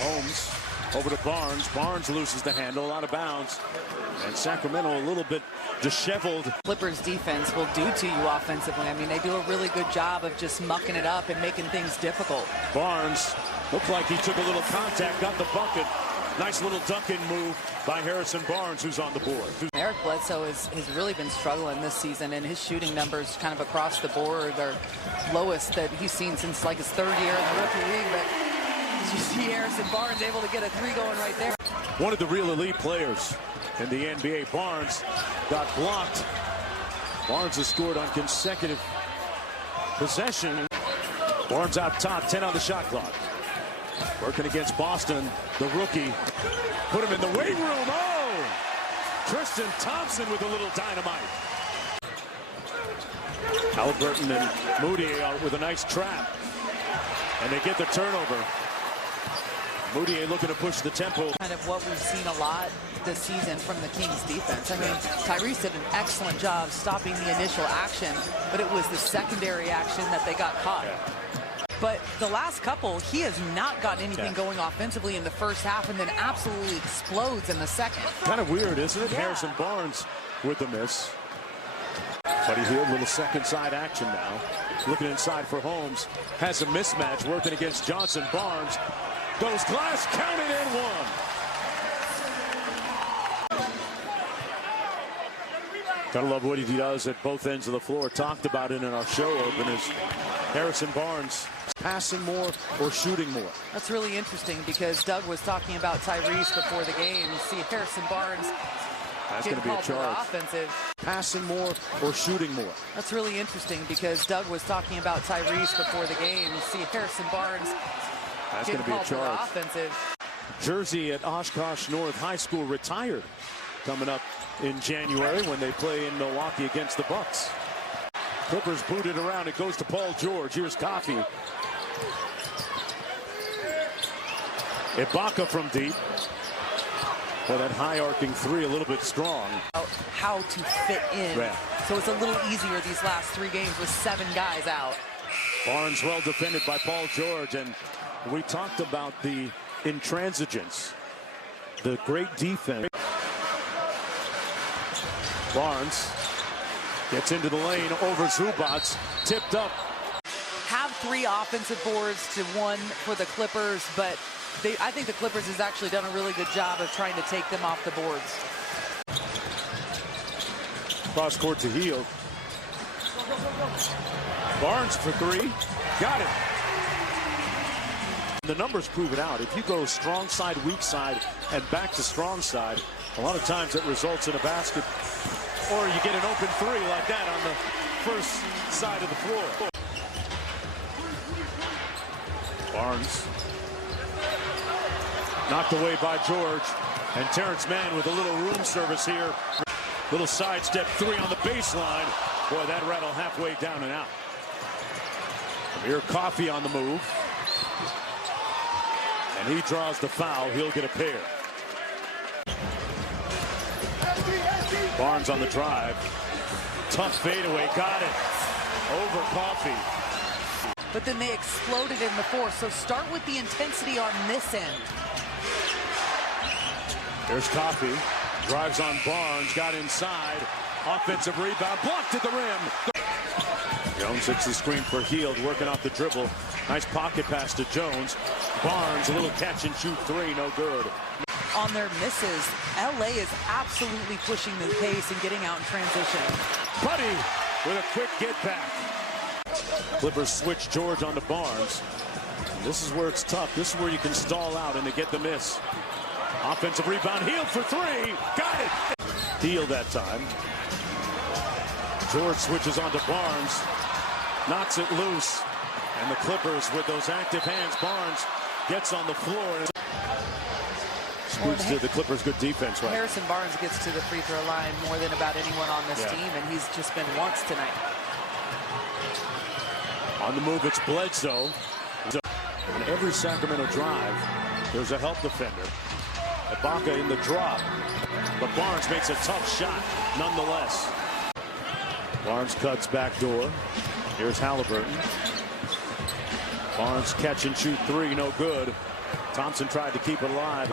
Holmes over to Barnes. Barnes loses the handle, out of bounds. And Sacramento a little bit disheveled. Clippers defense will do to you offensively. I mean, they do a really good job of just mucking it up and making things difficult. Barnes looked like he took a little contact, got the bucket. Nice little dunk-in move by Harrison Barnes, who's on the board. Eric Bledsoe has really been struggling this season, and his shooting numbers kind of across the board are lowest that he's seen since like his third year in the rookie league. But as you see Harrison Barnes able to get a three going right there. One of the real elite players in the NBA. Barnes got blocked. Barnes has scored on consecutive possession. Barnes out top, 10 on the shot clock. Working against Boston, the rookie. Put him in the weight room. Oh! Tristan Thompson with a little dynamite. Halliburton and Moody out with a nice trap. And they get the turnover. Moody looking to push the tempo. Kind of what we've seen a lot this season from the Kings defense. I mean, Tyrese did an excellent job stopping the initial action, but it was the secondary action that they got caught. Yeah. But the last couple, he has not gotten anything going offensively in the first half and then absolutely explodes in the second. Kind of weird, isn't it? Yeah. Harrison Barnes with the miss. Buddy Hield, little second side action now. Looking inside for Holmes. Has a mismatch working against Johnson. Barnes goes glass, counted and one. Gotta love what he does at both ends of the floor. Talked about it in our show open is Harrison Barnes passing more or shooting more. That's really interesting because Doug was talking about Tyrese before the game. You see Harrison Barnes That's going to be a charge. Offensive. Passing more or shooting more. That's really interesting because Doug was talking about Tyrese before the game. You see Harrison Barnes. That's going to be a charge. Offensive. Jersey at Oshkosh North High School retired coming up in January when they play in Milwaukee against the Bucks. Clippers booted around. It goes to Paul George. Here's Coffey. Ibaka from deep. Well, that high arcing three a little bit strong. How to fit in. Yeah. So it's a little easier these last 3 games with 7 guys out. Barnes well defended by Paul George. And we talked about the intransigence, the great defense. Barnes gets into the lane over Zubats, tipped up. Have 3 offensive boards to 1 for the Clippers, but I think the Clippers has actually done a really good job of trying to take them off the boards. Cross court to Hield. Barnes for 3. Got it. The numbers prove it out. If you go strong side, weak side, and back to strong side, a lot of times it results in a basket. Or you get an open 3 like that on the first side of the floor. Barnes. Knocked away by George. And Terrence Mann with a little room service here. Little sidestep 3 on the baseline. Boy, that rattle halfway down and out. Here, Coffey on the move. And he draws the foul. He'll get a pair. Barnes on the drive. Tough fadeaway. Got it. Over Coffey. But then they exploded in the fourth. So start with the intensity on this end. There's Coffey. Drives on Barnes. Got inside. Offensive rebound. Blocked at the rim. Jones hits the screen for Hield. Working off the dribble. Nice pocket pass to Jones. Barnes, a little catch and shoot 3. No good. On their misses, LA is absolutely pushing the pace and getting out in transition. Buddy with a quick get back. Clippers switch George onto Barnes. This is where it's tough. This is where you can stall out and they get the miss. Offensive rebound. Hield for 3. Got it. Hield that time. George switches onto Barnes. Knocks it loose. And the Clippers with those active hands. Barnes gets on the floor. Scoots to the Clippers' good defense, right? Harrison Barnes gets to the free throw line more than about anyone on this team, and he's just been once tonight. On the move, it's Bledsoe. On every Sacramento drive, there's a help defender. Ibaka in the drop, but Barnes makes a tough shot nonetheless. Barnes cuts back door. Here's Halliburton. Barnes catch and shoot 3, no good. Thompson tried to keep it alive.